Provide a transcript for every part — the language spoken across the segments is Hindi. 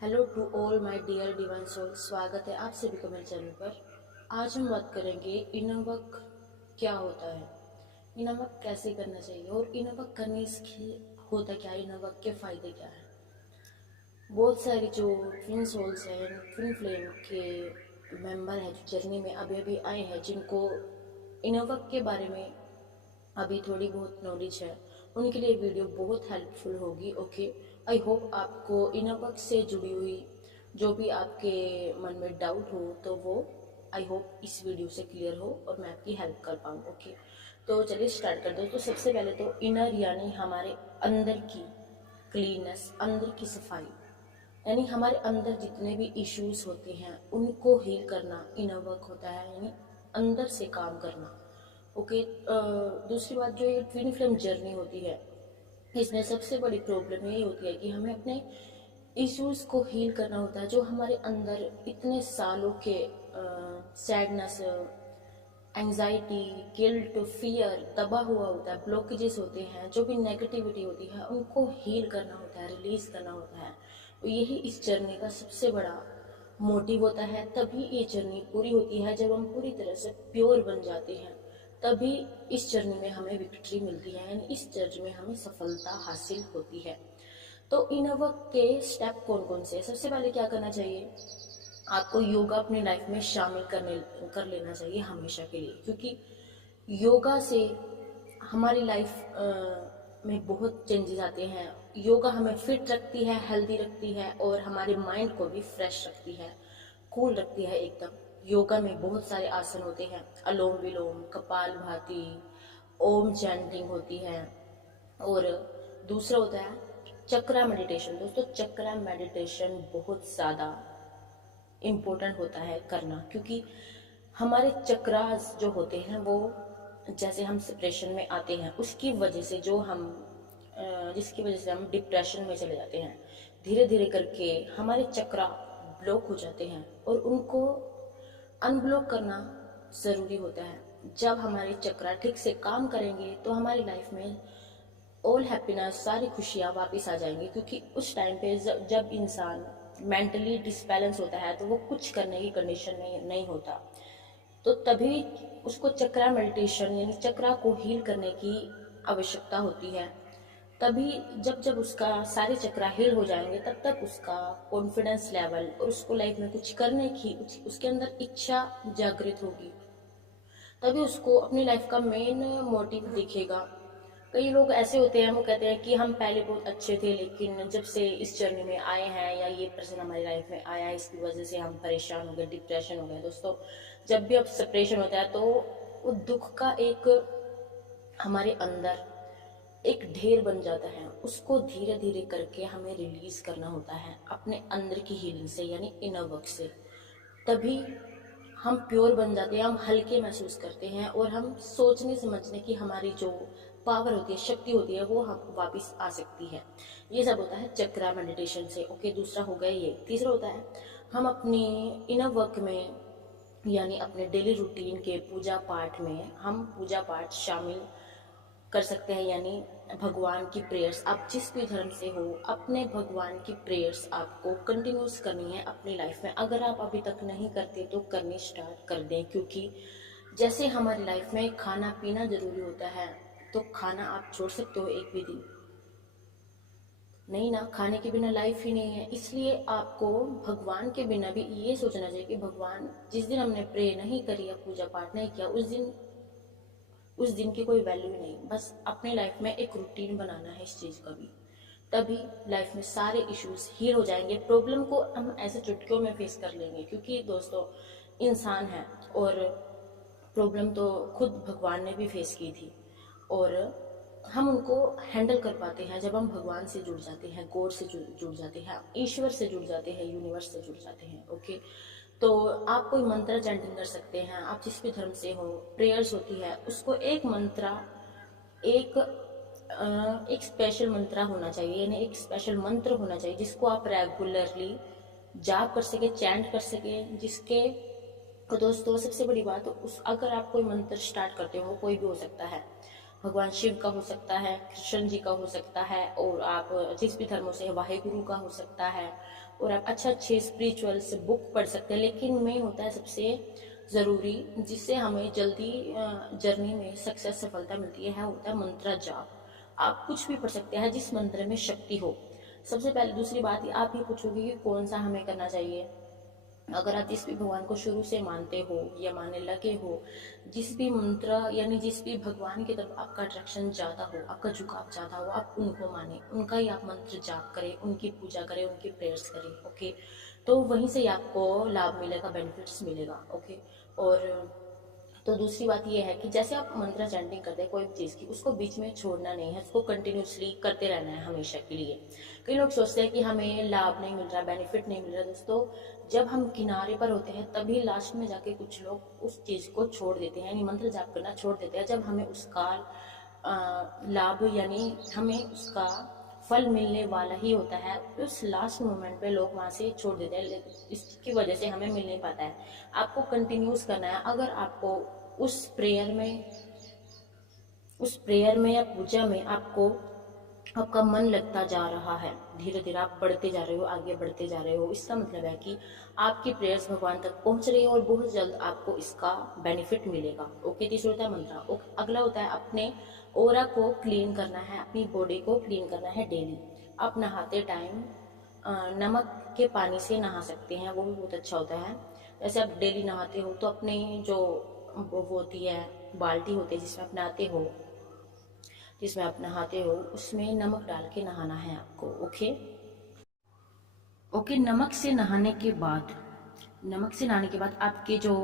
Hello to all my dear divine soul. स्वागत है आप सभी को मेरे चैनल पर। आज हम बात करेंगे इनर वर्क क्या होता है, इनर वर्क कैसे करना चाहिए और इनर वर्क करने से होता क्या है, इनर वर्क के फायदे क्या हैं। बहुत सारी जो ट्विन सोल्स हैं, ट्विन फ्लेम के मेंबर हैं जो जर्नी में अभी अभी आए हैं, जिनको इनर वर्क के बारे में अभी थोड़ी बहुत नॉलेज है, उनके लिए वीडियो बहुत हेल्पफुल होगी। ओके, आई होप आपको इनर वर्क से जुड़ी हुई जो भी आपके मन में डाउट हो तो वो आई होप इस वीडियो से क्लियर हो और मैं आपकी हेल्प कर पाऊँ। ओके, तो चलिए स्टार्ट कर दो। तो सबसे पहले तो इनर यानी हमारे अंदर की क्लीननेस, अंदर की सफाई, यानी हमारे अंदर जितने भी इश्यूज होते हैं उनको हील करना इनर वर्क होता है, यानी अंदर से काम करना। ओके, दूसरी बात जो ये ट्विन फ्लेम जर्नी होती है, इसमें सबसे बड़ी प्रॉब्लम यही होती है कि हमें अपने इश्यूज को हील करना होता है, जो हमारे अंदर इतने सालों के सैडनेस, एंजाइटी, गिल्ट, फियर दबा हुआ होता है, ब्लॉकेजेस होते हैं, जो भी नेगेटिविटी होती है उनको हील करना होता है, रिलीज करना होता है। तो यही इस जर्नी का सबसे बड़ा मोटिव होता है। तभी ये जर्नी पूरी होती है जब हम पूरी तरह से प्योर बन जाते हैं, तभी इस जर्नी में हमें विक्ट्री मिलती है, यानी इस जर्नी में हमें सफलता हासिल होती है। तो इनर वर्क के स्टेप कौन कौन से हैं? सबसे पहले क्या करना चाहिए, आपको योगा अपनी लाइफ में शामिल कर लेना चाहिए हमेशा के लिए, क्योंकि योगा से हमारी लाइफ में बहुत चेंजेस आते हैं। योगा हमें फिट रखती है, हेल्दी रखती है और हमारे माइंड को भी फ्रेश रखती है, कूल रखती है एकदम। योगा में बहुत सारे आसन होते हैं, अलोम विलोम, कपाल भाती, ओम चैंटिंग होती है। और दूसरा होता है चक्रा मेडिटेशन। दोस्तों, चक्रा मेडिटेशन बहुत ज़्यादा इम्पोर्टेंट होता है करना, क्योंकि हमारे चक्रास जो होते हैं वो, जैसे हम सेपरेशन में आते हैं उसकी वजह से जो हम जिसकी वजह से हम डिप्रेशन में चले जाते हैं, धीरे धीरे करके हमारे चक्रा ब्लॉक हो जाते हैं और उनको अनब्लॉक करना ज़रूरी होता है। जब हमारे चक्रा ठीक से काम करेंगे तो हमारी लाइफ में ऑल हैप्पीनेस, सारी खुशियाँ वापस आ जाएंगी, क्योंकि उस टाइम पे जब इंसान मेंटली डिसबैलेंस होता है तो वो कुछ करने की कंडीशन में नहीं होता, तो तभी उसको चक्रा मेडिटेशन यानी चक्रा को हील करने की आवश्यकता होती है। तभी जब जब उसका सारे चक्रा हील हो जाएंगे तब तक उसका कॉन्फिडेंस लेवल और उसको लाइफ में कुछ करने की उसके अंदर इच्छा जागृत होगी, तभी उसको अपनी लाइफ का मेन मोटिव दिखेगा। कई लोग ऐसे होते हैं, वो कहते हैं कि हम पहले बहुत अच्छे थे, लेकिन जब से इस जर्नी में आए हैं या ये पर्सन हमारी लाइफ में आया है इसकी वजह से हम परेशान हो गए, डिप्रेशन हो गए। दोस्तों, जब भी अब सेपरेशन होता है तो वो दुख का एक हमारे अंदर एक ढेर बन जाता है, उसको धीरे धीरे करके हमें रिलीज करना होता है अपने अंदर की हीलिंग से, यानी इनर वर्क से। तभी हम प्योर बन जाते हैं, हम हल्के महसूस करते हैं और हम सोचने समझने की हमारी जो पावर होती है, शक्ति होती है, वो हम वापस आ सकती है। ये सब होता है चक्रा मेडिटेशन से। ओके, दूसरा हो गया ये। तीसरा होता है हम अपनी इनर वर्क में यानी अपने डेली रूटीन के पूजा पाठ में हम पूजा पाठ शामिल कर सकते हैं, यानी भगवान की प्रेयर्स, आप जिस भी धर्म से हो अपने भगवान की प्रेयर्स आपको कंटिन्यूस करनी है अपनी लाइफ में। अगर आप अभी तक नहीं करते तो करनी स्टार्ट कर दें, क्योंकि जैसे हमारी लाइफ में खाना पीना जरूरी होता है, तो खाना आप छोड़ सकते हो एक भी दिन नहीं ना, खाने के बिना लाइफ ही नहीं है। इसलिए आपको भगवान के बिना भी ये सोचना चाहिए कि भगवान, जिस दिन हमने प्रे नहीं करी या पूजा पाठ नहीं किया उस दिन की कोई वैल्यू नहीं। बस अपनी लाइफ में एक रूटीन बनाना है इस चीज का भी, तभी लाइफ में सारे इश्यूज हील हो जाएंगे। प्रॉब्लम को हम ऐसे चुटकियों में फेस कर लेंगे, क्योंकि दोस्तों इंसान है और प्रॉब्लम तो खुद भगवान ने भी फेस की थी, और हम उनको हैंडल कर पाते हैं जब हम भगवान से जुड़ जाते हैं, गॉड से जुड़ जाते हैं, ईश्वर से जुड़ जाते हैं, यूनिवर्स से जुड़ जाते हैं। ओके, तो आप कोई मंत्र चैंटिंग कर सकते हैं, आप जिस भी धर्म से हो, प्रेयर्स होती है उसको एक मंत्र, एक एक स्पेशल मंत्र होना चाहिए, यानी एक स्पेशल मंत्र होना चाहिए जिसको आप रेगुलरली जाप कर सके, चैंट कर सके, जिसके तो दोस्तों सबसे बड़ी बात, उस अगर आप कोई मंत्र स्टार्ट करते हो, कोई भी हो सकता है, भगवान शिव का हो सकता है, कृष्ण जी का हो सकता है, और आप जिस भी धर्मों से वाहे गुरु का हो सकता है, और आप अच्छे स्पिरिचुअल से बुक पढ़ सकते हैं। लेकिन मेन होता है सबसे ज़रूरी, जिससे हमें जल्दी जर्नी में सक्सेस सफलता मिलती है होता है मंत्र जाप। आप कुछ भी पढ़ सकते हैं जिस मंत्र में शक्ति हो। सबसे पहले दूसरी बात आप ये पूछोगे कि कौन सा हमें करना चाहिए। अगर आप जिस भी भगवान को शुरू से मानते हो या मानने लगे हो, जिस भी मंत्र यानी जिस भी भगवान की तरफ आपका अट्रैक्शन ज़्यादा हो, आपका झुकाव ज़्यादा हो, आप उनको माने, उनका ही आप मंत्र जाप करें, उनकी पूजा करें, उनकी प्रेयर्स करें। ओके, तो वहीं से ही आपको लाभ मिलेगा, बेनिफिट्स मिलेगा। ओके, और तो दूसरी बात यह है कि जैसे आप मंत्र चैंटिंग करते हैं कोई भी चीज़ की, उसको बीच में छोड़ना नहीं है, उसको कंटिन्यूसली करते रहना है हमेशा के लिए। कई लोग सोचते हैं कि हमें लाभ नहीं मिल रहा, बेनिफिट नहीं मिल रहा। दोस्तों, जब हम किनारे पर होते हैं तभी लास्ट में जाके कुछ लोग उस चीज़ को छोड़ देते हैं, यानी मंत्र जाप करना छोड़ देते हैं, जब हमें उसका लाभ यानी हमें उसका फल मिलने वाला ही होता है। उस लास्ट मोमेंट पे लोग वहाँ से छोड़ देते हैं, लेकिन इसकी वजह से हमें मिल नहीं पाता है। आपको कंटिन्यूस करना है। अगर आपको उस प्रेयर में या पूजा में आपको आपका मन लगता जा रहा है, धीरे धीरे आप बढ़ते जा रहे हो, आगे बढ़ते जा रहे हो, इसका मतलब है कि आपकी प्रेयर्स भगवान तक पहुंच रही है और बहुत जल्द आपको इसका बेनिफिट मिलेगा। ओके, तीसरा होता है मंत्र। अगला होता है अपने ओरा को क्लीन करना है, अपनी बॉडी को क्लीन करना है डेली। आप नहाते टाइम नमक के पानी से नहा सकते हैं, वो भी बहुत अच्छा होता है। जैसे आप डेली नहाते हो तो अपने जो वो होती है, बाल्टी होती है जिसमें आप नहाते हो, उसमें नमक डाल के नहाना है आपको। ओके ओके, नमक से नहाने के बाद आपकी जो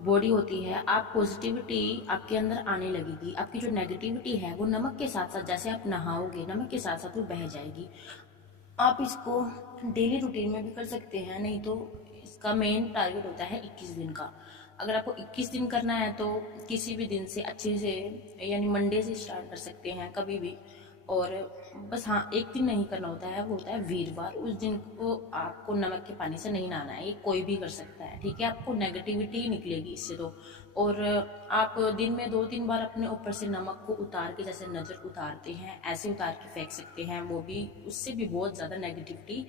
बॉडी होती है, आप पॉजिटिविटी आपके अंदर आने लगेगी। आपकी जो नेगेटिविटी है वो नमक के साथ साथ, जैसे आप नहाओगे नमक के साथ साथ वो बह जाएगी। आप इसको डेली रूटीन में भी कर सकते हैं, नहीं तो इसका मेन टारगेट होता है 21 दिन का। अगर आपको 21 दिन करना है तो किसी भी दिन से अच्छे से, यानी मंडे से स्टार्ट कर सकते हैं कभी भी। और बस हाँ, एक दिन नहीं करना होता है, वो होता है वीरवार। उस दिन को आपको नमक के पानी से नहीं नहाना है, ये कोई भी कर सकता है, ठीक है। आपको नेगेटिविटी निकलेगी इससे तो। और आप दिन में 2-3 बार अपने ऊपर से नमक को उतार के, जैसे नज़र उतारते हैं ऐसे उतार के फेंक सकते हैं, वो भी, उससे भी बहुत ज़्यादा नेगेटिविटी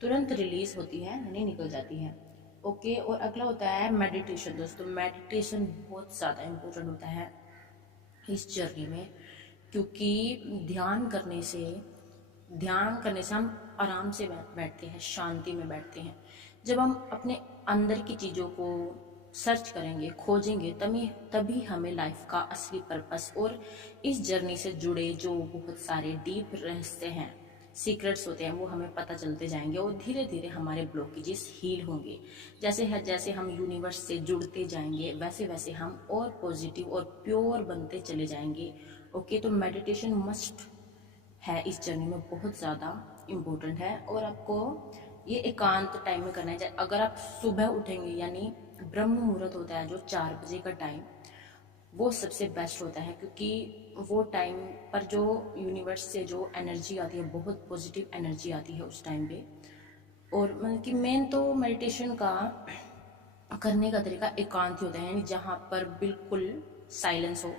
तुरंत रिलीज होती है, यानी निकल जाती है। ओके, और अगला होता है मेडिटेशन। दोस्तों, मेडिटेशन बहुत ज़्यादा इम्पोर्टेंट होता है इस जर्नी में, क्योंकि ध्यान करने से हम आराम से बैठते हैं, शांति में बैठते हैं। जब हम अपने अंदर की चीज़ों को सर्च करेंगे, खोजेंगे, तभी हमें लाइफ का असली पर्पस और इस जर्नी से जुड़े जो बहुत सारे डीप रहस्य हैं, सीक्रेट्स होते हैं, वो हमें पता चलते जाएंगे और धीरे धीरे हमारे ब्लॉकेजेस हील होंगे। जैसे हम यूनिवर्स से जुड़ते जाएंगे, वैसे वैसे हम और पॉजिटिव और प्योर बनते चले जाएंगे। ओके, तो मेडिटेशन मस्ट है इस जर्नी में, बहुत ज़्यादा इम्पोर्टेंट है। और आपको ये एकांत टाइम में करना है। अगर आप सुबह उठेंगे, यानी ब्रह्म मुहूर्त होता है जो 4 बजे का टाइम, वो सबसे बेस्ट होता है, क्योंकि वो टाइम पर जो यूनिवर्स से जो एनर्जी आती है, बहुत पॉजिटिव एनर्जी आती है उस टाइम पे। और मतलब कि मेन तो मेडिटेशन का करने का तरीका एकांत होता है, यानी जहाँ पर बिल्कुल साइलेंस हो।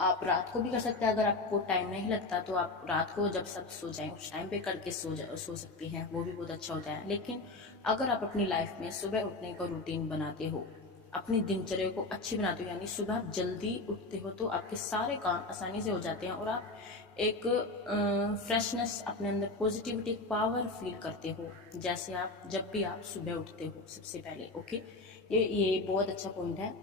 आप रात को भी कर सकते हैं, अगर आपको टाइम नहीं लगता तो आप रात को जब सब सो जाएं उस टाइम पे करके सो सकते हैं, वो भी बहुत अच्छा होता है। लेकिन अगर आप अपनी लाइफ में सुबह उठने का रूटीन बनाते हो, अपनी दिनचर्या को अच्छी बनाते हो, यानी सुबह आप जल्दी उठते हो, तो आपके सारे काम आसानी से हो जाते हैं और आप एक फ्रेशनेस अपने अंदर, पॉजिटिविटी, पावर फील करते हो, जैसे आप जब भी आप सुबह उठते हो सबसे पहले। ओके, ये बहुत अच्छा पॉइंट है।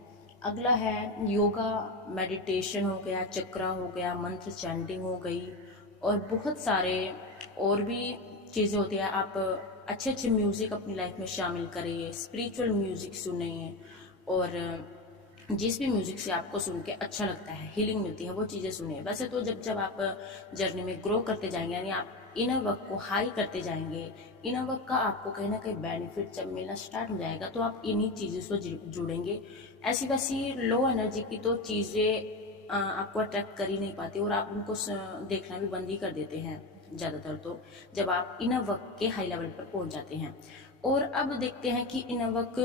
अगला है योगा, मेडिटेशन हो गया, चक्रा हो गया, मंत्र चैंटिंग हो गई, और बहुत सारे और भी चीज़ें होती है। आप अच्छे अच्छे म्यूज़िक अपनी लाइफ में शामिल करिए, स्पिरिचुअल म्यूज़िक सुनिए, और जिस भी म्यूजिक से आपको सुन के अच्छा लगता है, हीलिंग मिलती है, वो चीज़ें सुनिए। वैसे तो जब जब आप जर्नी में ग्रो करते जाएंगे, यानी आप इनर वर्क को हाई करते जाएंगे, इनर वर्क का आपको कहीं ना कहीं बेनिफिट जब मिलना स्टार्ट हो जाएगा, तो आप इन्हीं चीज़ों से जुड़ेंगे। ऐसी वैसी लो एनर्जी की तो चीज़ें आपको अट्रैक्ट कर ही नहीं पाती, और आप उनको देखना भी बंद ही कर देते हैं ज़्यादातर, तो जब आप इनर वर्क के हाई लेवल पर पहुंच जाते हैं। और अब देखते हैं कि इनर वर्क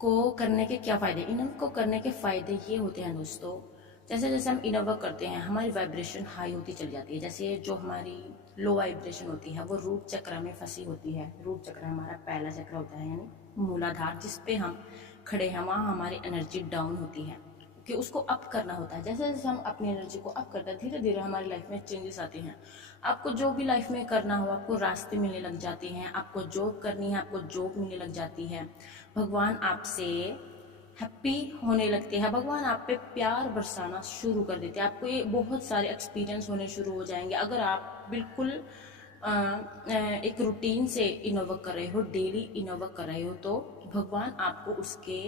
को करने के क्या फ़ायदे। इनर को करने के फ़ायदे ये होते हैं दोस्तों, जैसे जैसे हम इनर वर्क करते हैं हमारी वाइब्रेशन हाई होती चली जाती है। जैसे जो हमारी लो वाइब्रेशन होती है वो रूट चक्र में फंसी होती है। रूट चक्र हमारा पहला चक्र होता है, यानी मूलाधार, जिस पे हम खड़े हैं वहाँ हमारी एनर्जी डाउन होती है कि उसको अप करना होता है। जैसे जैसे हम अपनी एनर्जी को अप करते हैं धीरे धीरे हमारी लाइफ में चेंजेस आते हैं। आपको जो भी लाइफ में करना हो आपको रास्ते मिलने लग जाते हैं। आपको जॉब करनी है आपको जॉब मिलने लग जाती है। भगवान आपसे हैप्पी होने लगते हैं। भगवान आप पे प्यार बरसाना शुरू कर देते हैं। आपको ये बहुत सारे एक्सपीरियंस होने शुरू हो जाएंगे। अगर आप बिल्कुल एक रूटीन से इनर वर्क कर रहे हो, डेली इनर वर्क कर रहे हो, तो भगवान आपको उसके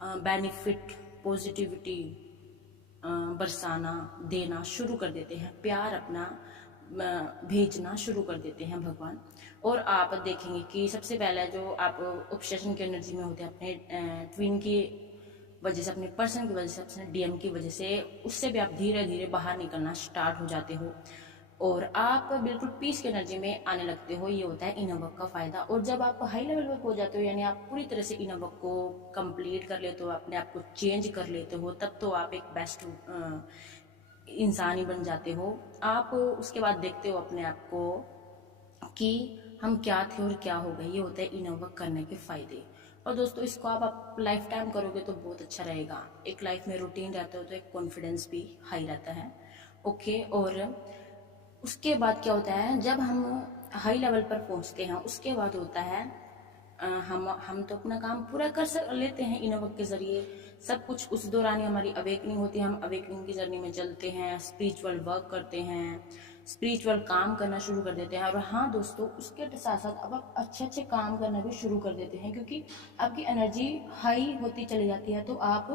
बेनिफिट, पॉजिटिविटी बरसाना, देना शुरू कर देते हैं। प्यार अपना भेजना शुरू कर देते हैं भगवान। और आप देखेंगे कि सबसे पहले जो आप ऑब्सेशन की एनर्जी में होते हैं अपने ट्विन की वजह से, अपने पर्सन की वजह से, अपने डीएम की वजह से, उससे भी आप धीरे धीरे बाहर निकलना स्टार्ट हो जाते हो और आप बिल्कुल पीस की एनर्जी में आने लगते हो। ये होता है इनर वर्क का फायदा। और जब आप हाई लेवल वर्क हो जाते हो, यानी आप पूरी तरह से इनर वर्क को कंप्लीट कर लेते हो, अपने आप को चेंज कर लेते हो, तब तो आप एक बेस्ट इंसान ही बन जाते हो। आप उसके बाद देखते हो अपने आप को कि हम क्या थे और क्या हो गए। ये होता है इनर वर्क करने के फायदे। और दोस्तों इसको आप लाइफ टाइम करोगे तो बहुत अच्छा रहेगा। एक लाइफ में रूटीन रहता हो तो एक कॉन्फिडेंस भी हाई रहता है। ओके, और उसके बाद क्या होता है जब हम हाई लेवल पर पहुंचते हैं उसके बाद होता है हम तो अपना काम पूरा कर लेते हैं इनर वर्क के जरिए सब कुछ। उस दौरान ही हमारी अवेकनिंग होती है। हम अवेकनिंग की जर्नी में चलते हैं, स्पिरिचुअल वर्क करते हैं, स्पिरिचुअल काम करना शुरू कर देते हैं। और हाँ दोस्तों, उसके साथ साथ अब आप अच्छे अच्छे काम करना भी शुरू कर देते हैं क्योंकि आपकी एनर्जी हाई होती चली जाती है। तो आप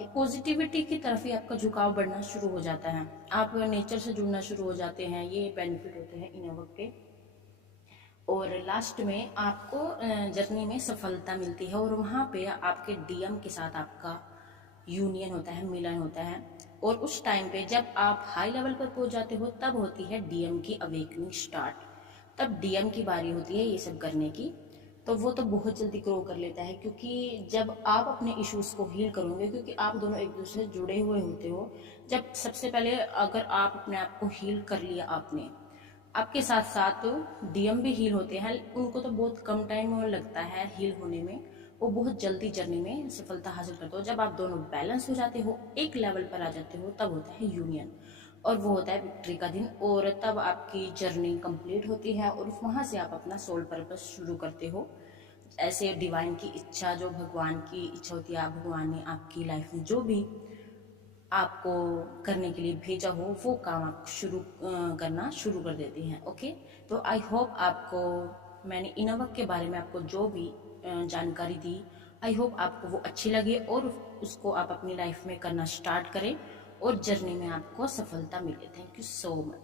एक पॉजिटिविटी की तरफ ही आपका झुकाव बढ़ना शुरू हो जाता है। आप नेचर से जुड़ना शुरू हो जाते हैं। ये बेनिफिट होते हैं इनर वर्क के। और लास्ट में आपको जर्नी में सफलता मिलती है और वहाँ पे आपके डीएम के साथ आपका यूनियन होता है, मिलन होता है। और उस टाइम पे जब आप हाई लेवल पर पहुंच जाते हो तब होती है डीएम की अवेकनिंग स्टार्ट। तब डीएम की बारी होती है ये सब करने की। तो वो तो बहुत जल्दी ग्रो कर लेता है क्योंकि जब आप अपने इश्यूज को हील करोगे, क्योंकि आप दोनों एक दूसरे से जुड़े हुए होते हो। जब सबसे पहले अगर आप अपने आप को हील कर लिया आपने, आपके साथ साथ डीएम भी हील होते हैं। उनको तो बहुत कम टाइम लगता है हील होने में, वो बहुत जल्दी जर्नी में सफलता हासिल करते हो। जब आप दोनों बैलेंस हो जाते हो, एक लेवल पर आ जाते हो, तब होता है यूनियन और वो होता है विक्ट्री का दिन। और तब आपकी जर्नी कंप्लीट होती है और वहां से आप अपना सोल पर्पस शुरू करते हो। ऐसे डिवाइन की इच्छा, जो भगवान की इच्छा होती है, भगवान ने आपकी लाइफ में जो भी आपको करने के लिए भेजा हो वो काम आप करना शुरू कर देती हैं। ओके, तो आई होप आपको मैंने इनर वर्क के बारे में आपको जो भी जानकारी दी, आई होप आपको वो अच्छी लगे और उसको आप अपनी लाइफ में करना स्टार्ट करें और जर्नी में आपको सफलता मिले। Thank you so much.